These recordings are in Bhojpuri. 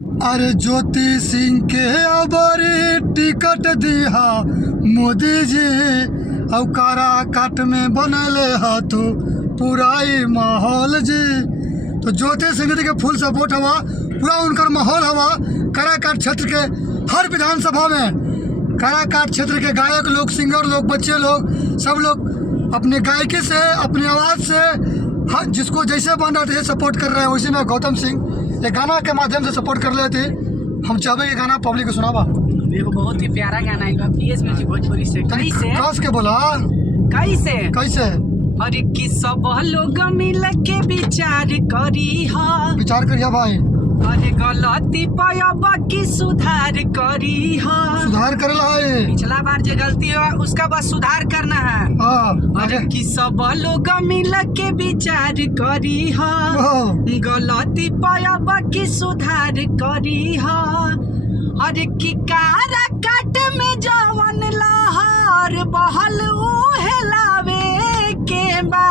अरे ज्योति सिंह के अबरी टिकट दिहा मोदी जी और कारा काट में बनले हाथों पुराई माहौल जी। तो ज्योति सिंह जी के फुल सपोर्ट हवा, पूरा उनका माहौल हवा। काराकाट क्षेत्र के हर विधानसभा में काराकाट क्षेत्र के गायक लोग, सिंगर लोग, बच्चे लोग, सब लोग अपने गायकी से, अपनी आवाज़ से हर जिसको जैसे बन रहा था सपोर्ट कर रहे हैं। उसी में गौतम सिंह एक गाना के माध्यम से सपोर्ट कर रहे थे। हम चाहे ये गाना पब्लिक को सुनावा। देखो बहुत ही प्यारा गाना है पीएस म्यूजिक भोजपुरी से। कैसे कस के बोला कैसे कैसे अरे कि सब लोग मिल के विचार करिया भाई। अरे गलती पायब की सुधार करिहा। सुधार करेला है, पिछला बार जो गलती हुआ उसका बस सुधार करना है। अरे कि सब लोग मिल के विचार करिहा, गलती पायब की सुधार करिहा। अरे कि काराकाट में जवन लहर बहल उहलावे के बा।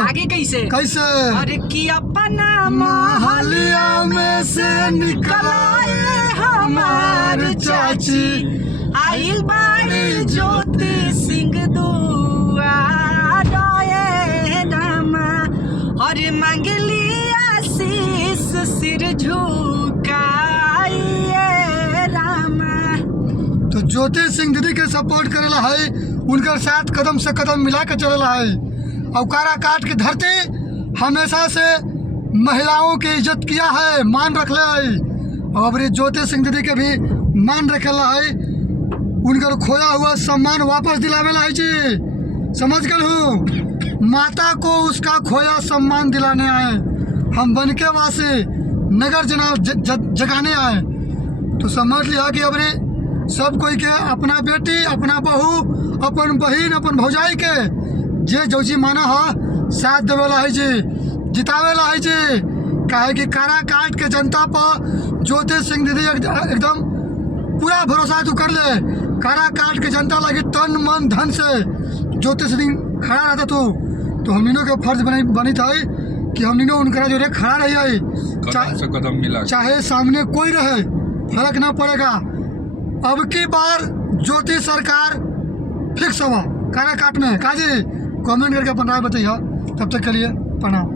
आगे कैसे कैसे अरे कि अपना महलिया में से निकलाए हमार चाची आइल बाड़ी ज्योति सिंह दुआरे रामा। अरे मंगली आशीष सिर झुकाइए रामा। तो ज्योति सिंह दीदी के सपोर्ट करेला है, उनके साथ कदम से कदम मिला के चलेला है। और काराकाट की धरती हमेशा से महिलाओं की इज्जत किया है, मान रखले है। और ज्योति सिंह दीदी के भी मान रखेला है। उनका खोया हुआ सम्मान वापस दिलावेला है जी। समझ गए हूँ, माता को उसका खोया सम्मान दिलाने आए हम बनके वासी, नगर जगाने आए। तो समझ लिया कि अब सब कोई के अपना बेटी, अपना बहू, अपन बहन, अपन भौजाई के जे जौची माना हो साथ देवेला है जी, जितावेला है जी। काहे कि काराकाट के जनता पर ज्योति सिंह दीदी एकदम पूरा भरोसा तू कर ले। काराकाट के जनता लगी तन मन धन से ज्योति सिंह खड़ा रहता तो हमनिनों के फर्ज बनी था कि हमनिनों उनका जो रे खड़ा रही कदम मिला, चाहे सामने कोई रहे फर्क ना पड़ेगा। अब की बार ज्योति सरकार फिक्स हुआ काराकाट में। काजी कमेंट करके अपन राय बताइए। तब तक के लिए प्रणाम।